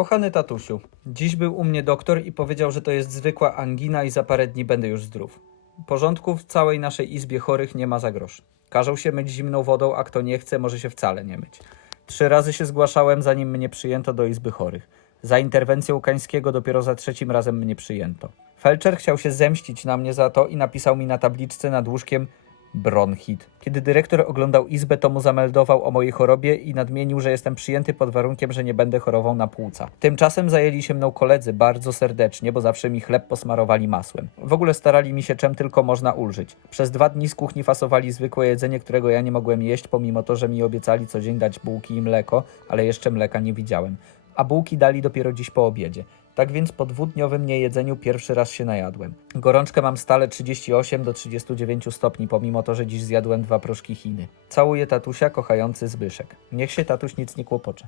Kochany tatusiu, dziś był u mnie doktor i powiedział, że to jest zwykła angina i za parę dni będę już zdrów. Porządków w całej naszej izbie chorych nie ma za grosz. Każą się myć zimną wodą, a kto nie chce, może się wcale nie myć. Trzy razy się zgłaszałem, zanim mnie przyjęto do izby chorych. Za interwencją Kańskiego dopiero za trzecim razem mnie przyjęto. Felczer chciał się zemścić na mnie za to i napisał mi na tabliczce nad łóżkiem bronchit. Kiedy dyrektor oglądał izbę, to mu zameldował o mojej chorobie i nadmienił, że jestem przyjęty pod warunkiem, że nie będę chorował na płuca. Tymczasem zajęli się mną koledzy bardzo serdecznie, bo zawsze mi chleb posmarowali masłem. W ogóle starali mi się czym tylko można ulżyć. Przez dwa dni z kuchni fasowali zwykłe jedzenie, którego ja nie mogłem jeść, pomimo to, że mi obiecali co dzień dać bułki i mleko, ale jeszcze mleka nie widziałem. A bułki dali dopiero dziś po obiedzie. Tak więc po dwudniowym niejedzeniu pierwszy raz się najadłem. Gorączkę mam stale 38 do 39 stopni, pomimo to, że dziś zjadłem dwa proszki Chiny. Całuję tatusia, kochający Zbyszek. Niech się tatuś nic nie kłopocze.